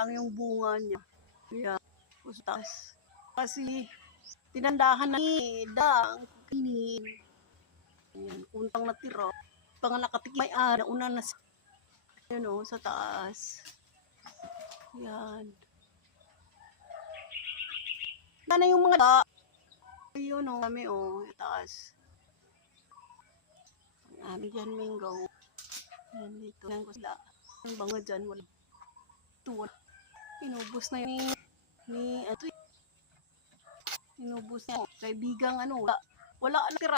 lang yung bunga niya. Kaya, ustas. Kasi, tinandahan na ni Dang, kinin. Ayan, kuntang natira. Pang nakatikmay una na sa, yun o, sa taas. Ayan. Na yung mga da. Ayun o, kami o, sa taas. Ang amin dyan, mango. Ayan, dito lang ko sila. Ang banga dyan, wala. Tuwad. Inubos na yun ni ato. Inubos na. Kaibigang ano, wala na tira.